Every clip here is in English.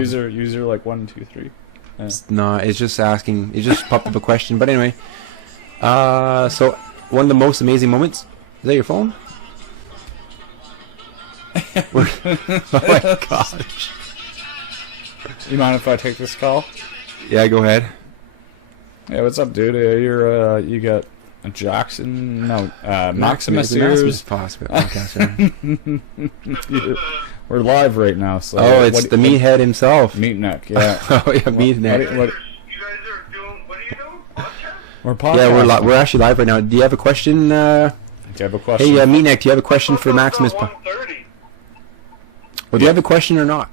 user like 1, 2, 3. Yeah. No, it's just asking. It just popped up a question. But anyway, so one of the most amazing moments. Is that your phone? Oh my gosh. You mind if I take this call? Yeah, go ahead. Yeah, what's up, dude? You got Jackson? No, Maximus here. Maximus podcast. We're live right now. So oh, it's the meathead himself. Meat neck, yeah. Oh yeah, meathead. You guys are doing, what are you doing? Podcast? We're podcasting. Yeah, we're actually live right now. Do you have a question? Do you have a question? Hey, Meatneck, do you have a question for Maximus? 1:30. Well, do you have a question or not?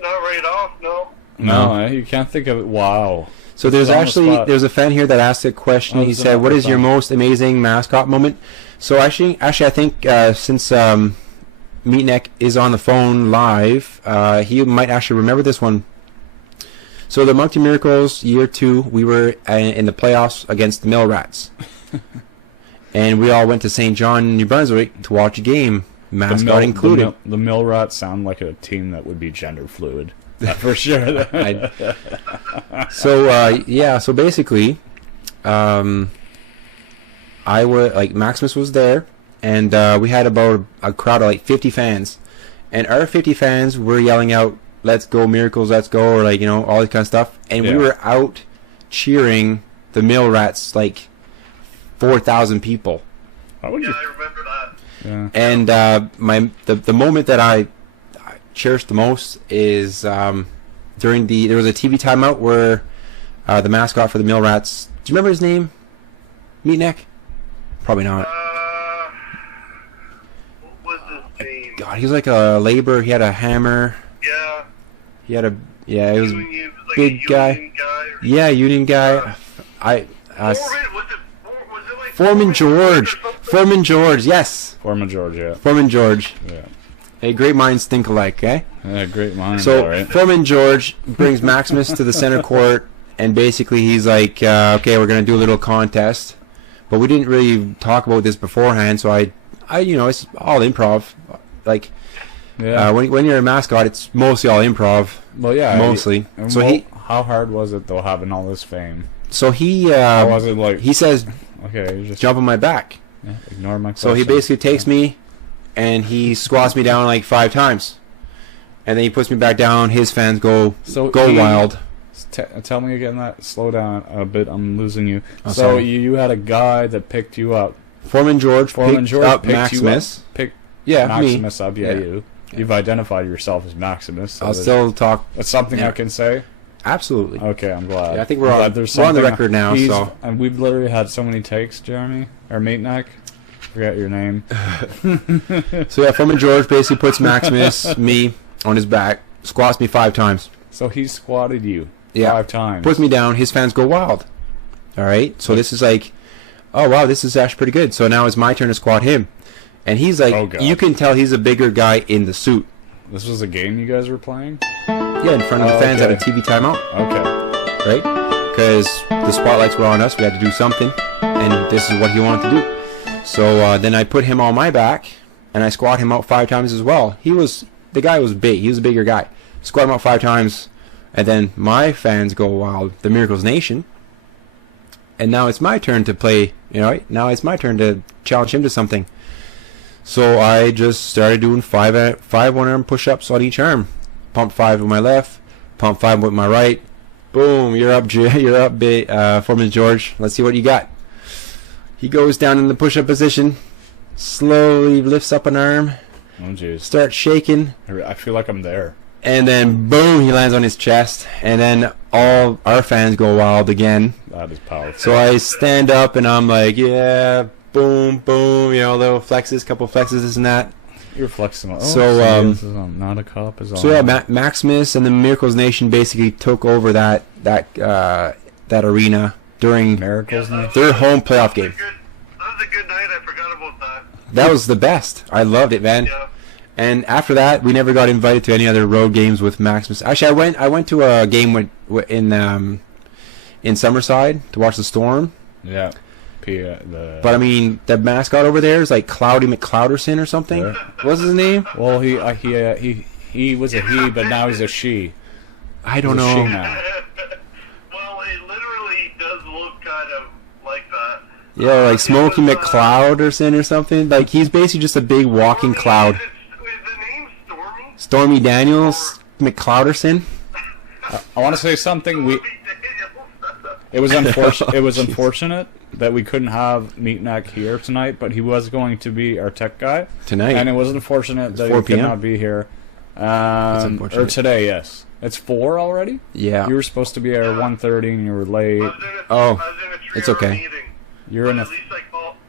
Not right off, no. No, you can't think of it. Wow. So there's there's a fan here that asked a question. He said, "What is your most amazing mascot moment?" So actually, I think since Meatneck is on the phone live, he might actually remember this one. So the Monkey Miracles year 2, we were in the playoffs against the Mill Rats, and we all went to St. John, New Brunswick, to watch a game, mascot included. The Mill Rats sound like a team that would be gender fluid. For sure. So basically, I was like Maximus was there, and we had about a crowd of like 50 fans, and our 50 fans were yelling out, "Let's go Miracles, let's go," or like all this kind of stuff, and we were out cheering the Mill Rats like 4,000 people. I remember that. Yeah. And the moment that I cherish the most is there was a TV timeout where the mascot for the Mill Rats. Do you remember his name? Meatneck? Probably not. What was his name? God, he was like a laborer. He had a hammer. Yeah. He had he was Union, like big a guy. union guy Yeah, union guy. Foreman George. Foreman George. Yes. Foreman George, yeah. Foreman George. Yeah. Hey, great minds think alike, eh? Yeah, great mind. So all right. Foreman George brings Maximus to the center court, and basically he's like, "Okay, we're gonna do a little contest," but we didn't really talk about this beforehand. So I, it's all improv. Like, when you're a mascot, it's mostly all improv. Well, yeah, mostly. How hard was it though, having all this fame? So he, How was it like? he says, Okay, you just "Jump on my back." Yeah, ignore my question. So he basically takes me, and he squats me down like 5 times, and then he puts me back down. His fans go wild. Tell me again that. Slow down a bit. I'm losing you. Oh, so sorry. you had a guy that picked you up. Foreman George picked up picked Maximus. You up. Yeah, Maximus me. up. Yeah, you. You've identified yourself as Maximus. So I'll still talk. That's something I can say. Absolutely. Okay, I'm glad. Yeah, I think we're on the record now. So and we've literally had so many takes, Jeremy or Meatneck. Forget your name. So yeah, Foreman George basically puts Maximus, me, on his back, squats me 5 times. So he squatted you 5 times. Puts me down. His fans go wild. All right. So this is like, oh wow, this is actually pretty good. So now it's my turn to squat him, and he's like, you can tell he's a bigger guy in the suit. This was a game you guys were playing? Yeah, in front of the fans at a TV timeout. Okay. Right? Because the spotlights were on us. We had to do something, and this is what he wanted to do. So then I put him on my back, and I squat him out 5 times as well. The guy was big. He was a bigger guy. Squat him out 5 times, and then my fans go wild. The Miracles Nation. And now it's my turn to play. Now it's my turn to challenge him to something. So I just started doing 5 one-arm push-ups on each arm. Pump 5 with my left, pump 5 with my right. Boom, you're up, Foreman George. Let's see what you got. He goes down in the push-up position, slowly lifts up an arm, starts shaking. I feel like I'm there. And then, boom, he lands on his chest. And then all our fans go wild again. That is powerful. So I stand up, and I'm like, yeah, boom, boom, little flexes, couple flexes, this and that. You're flexing. Oh, so this is not a cop. Is so yeah, Maximus and the Miracles Nation basically took over that arena during Miracles their home playoff game. That was a good night. I forgot about that. That was the best. I loved it, man. Yeah. And after that, we never got invited to any other road games with Maximus. Actually, I went to a game in Summerside to watch the Storm. Yeah. But I mean, the mascot over there is like Cloudy McClouderson or something. Yeah. What's his name? Well, he He was a he, but now he's a she. I don't He's a she know. now. Well, it literally does look kind of like that. Yeah, like Smokey it was, McCloud or something. Like he's basically just a big walking cloud. Is the name Stormy? Stormy Daniels McClouderson. I want to say something. Stormy It was unfortunate. It was Jeez. unfortunate that we couldn't have Meatneck here tonight, but he was going to be our tech guy Tonight. and it was unfortunate that 4 he could p.m. not be here. unfortunate. Or today, yes. It's 4 already. Yeah. You were supposed to be at 1:30 and you were late. Oh, I was in a 3-hour it's okay. Meeting, You're in but a.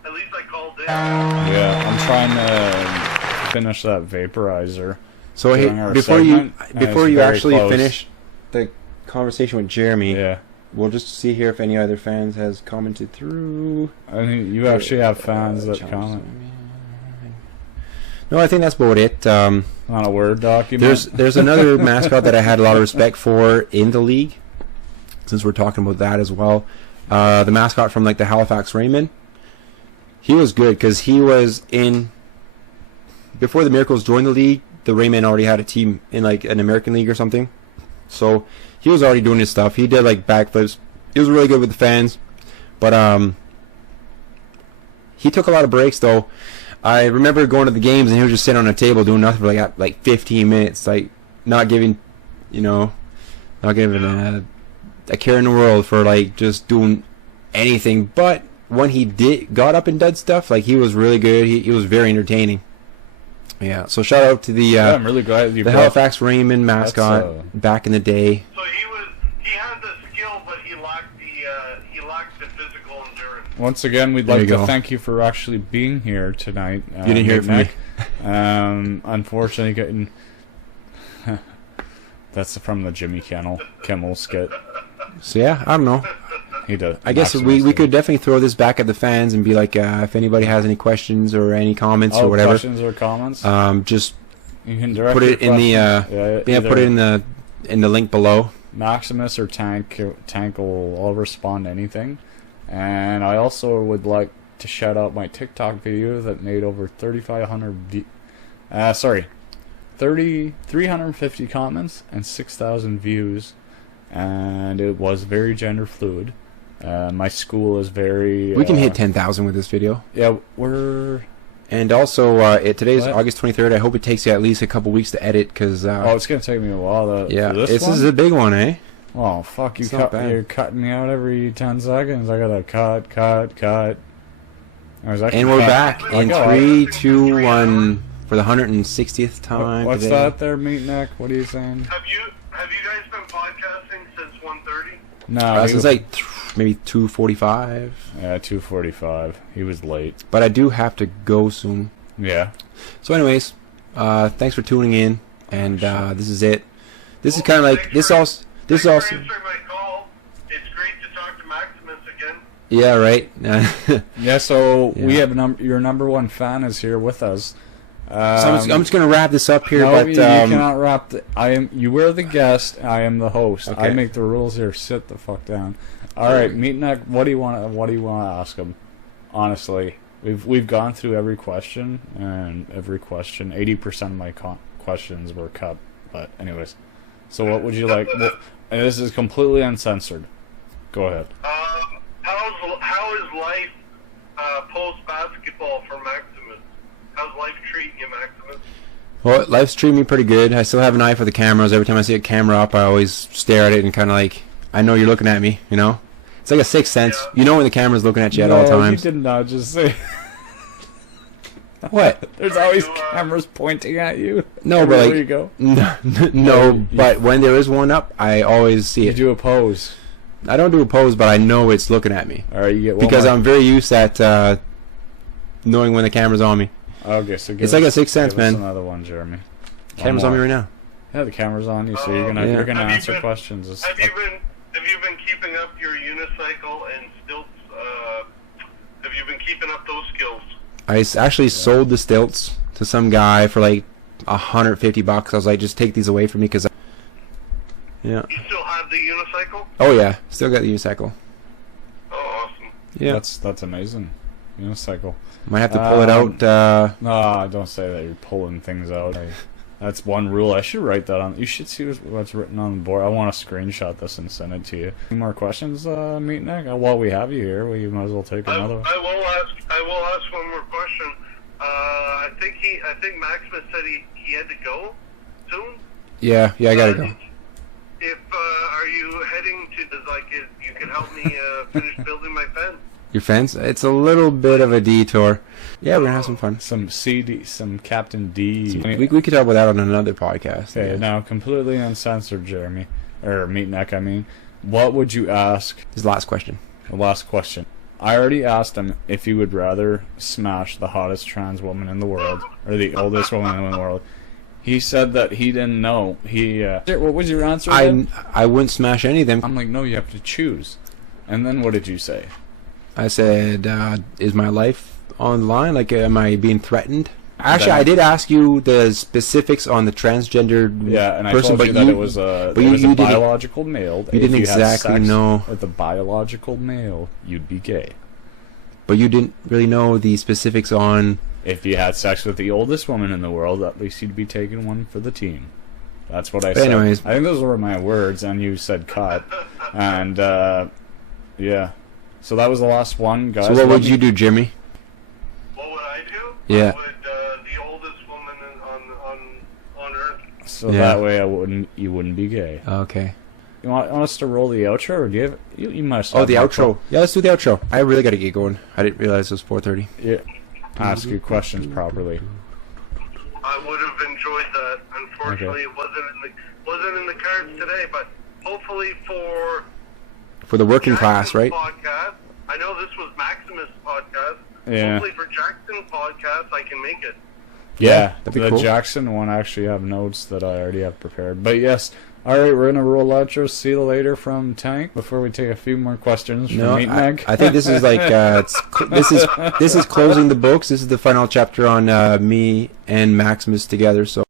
at least I called in. Yeah, I'm trying to finish that vaporizer. So during hey, our before segment, and before it's you very actually close. finish the conversation with Jeremy, Yeah, we'll just see here if any other fans has commented through. I think you actually have fans that comment No, I think that's about it. on a Word document. There's another mascot that I had a lot of respect for in the league, since we're talking about that as well. The mascot from like the Halifax Raymond. He was good because he was in before the Miracles joined the league. The Raymen already had a team in like an American league or something, so he was already doing his stuff. He did like backflips. He was really good with the fans, but he took a lot of breaks though. I remember going to the games and he was just sitting on a table doing nothing for like 15 minutes, like not giving, not giving a care in the world for like just doing anything. But when he got up and did stuff, like he was really good. He was very entertaining. Yeah. So shout out to the yeah, I'm really glad you the brought. Halifax Raymond mascot That's, back in the day. So he had the skill, but he lacked the physical endurance. Once again, we'd There like you to go. thank you for actually being here tonight. You didn't hear it from me. Unfortunately, getting that's from the Jimmy Kimmel skit. So yeah, I don't know. He does. I guess Maximus we did. could definitely throw this back at the fans and be like, if anybody has any questions or any comments or whatever, questions or comments. Just You can direct put your it in the questions. yeah, put it in the link below. Maximus or Tank will all respond to anything. And I also would like to shout out my TikTok video that made over 350 comments and 6,000 views, and it was very gender fluid. My school is very. We can hit 10,000 with this video. Yeah, we're. And also, today's What? August 23rd. I hope it takes you at least a couple weeks to edit, because Oh, it's gonna take me a while. yeah, for this one? is a big one, eh? Oh fuck! It's not bad. You're cutting me out every 10 seconds. I gotta cut. I was actually And we're cut- back I in go. 3, 2, 1 for the 160th time. What's today. that there, Meatneck? What are you saying? Have you guys been podcasting since 1:30? No, Since like maybe 2:45. yeah, 2:45. He was late. But I do have to go soon. Yeah. So, anyways, thanks for tuning in, and this is it. This is kind of like this also. This is Thanks also. for answering my call. It's great to talk to Maximus again. Yeah, right. Yeah. So we Yeah. have your number one fan is here with us. So I'm just gonna wrap this up here, no, but you cannot wrap. You were the guest. I am the host. I Okay. make the rules here. Sit the fuck down. All right, Meatneck. What do you want? What do you want to ask him? Honestly, we've gone through every question, and every question. 80% of my questions were cut. But anyways, so what would you like? Well, and this is completely uncensored. Go ahead. How is life post basketball for Maximus? How's life treating you, Maximus? well, life's treating me pretty good. I still have an eye for the cameras. Every time I see a camera up, I always stare at it and kind of like, I know you're looking at me. You know, it's like a sixth sense. Yeah. You know when the camera's looking at you at all No, times. you did not just say. What? There's always cameras pointing at you. No, but Everywhere like you go. no, you- but when there is one up, I always see You it. do a pose. I don't do a pose, but I know it's looking at me All right, you get one because more. I'm very used at knowing when the camera's on me. Okay, so give It's like us- a sixth sense, give us man. Another one, Jeremy. One Camera's on me more. right now. Yeah, the camera's on you, so you're gonna Yeah. you're gonna Have you answer been- questions. It's Have you like- been keeping up your unicycle and stilts? Have you been keeping up those skills? I actually sold the stilts to some guy for like $150. I was like, just take these away from me, because. Yeah. You still have the unicycle? Oh yeah, still got the unicycle. Oh, awesome. Yeah. That's amazing. Unicycle. Might have to pull it out. No, don't say that. You're pulling things out. That's one rule. I should write that on. You should see what's written on the board. I want to screenshot this and send it to you. Any more questions, Meatneck? While we have you here, well, you might as well take another one. I will ask one more question. I think Maximus said he had to go soon. Yeah, I gotta go. If are you heading to you can help me finish building my fence? Your fence? It's a little bit of a detour. Yeah, we're gonna have some fun. Some Captain D. We could talk about that on another podcast. Okay, yes. now completely uncensored, Jeremy. Or Meatneck, I mean. What would you ask? His last question. The last question. I already asked him if he would rather smash the hottest trans woman in the world or the oldest woman in the world. He said that he didn't know. What was your answer? I wouldn't smash any of them. I'm like, no, you have to choose. And then what did you say? I said, is my life on the line? Like, am I being threatened? Actually, I did ask you the specifics on the transgender and I person, told you that it was a biological male. You didn't exactly know. With a biological male, you'd be gay. But you didn't really know the specifics on... If you had sex with the oldest woman in the world, at least you'd be taking one for the team. That's what I said. Anyways. I think those were my words, and you said cut. And, yeah. So that was the last one, guys. So what would you do, Jimmy? What would I do? Yeah. I would the oldest woman on Earth. So that way you wouldn't be gay. Okay. You want us to roll the outro, or do you have... You must Oh, the outro. Yeah, let's do the outro. I really got to get going. I didn't realize it was 4:30. Yeah. Ask your questions properly. I would have enjoyed that. Unfortunately, it wasn't in the cards today, but hopefully for the working class, right? Podcast. I know this was Maximus' podcast. Yeah. Hopefully for Jackson podcast, I can make it. Yeah, that'd be the cool. Jackson one I actually have notes that I already have prepared. But yes, alright, we're gonna roll outro. See you later from Tank. Before we take a few more questions from Meatneck. I think this is like this is closing the books. This is the final chapter on me and Maximus together. So.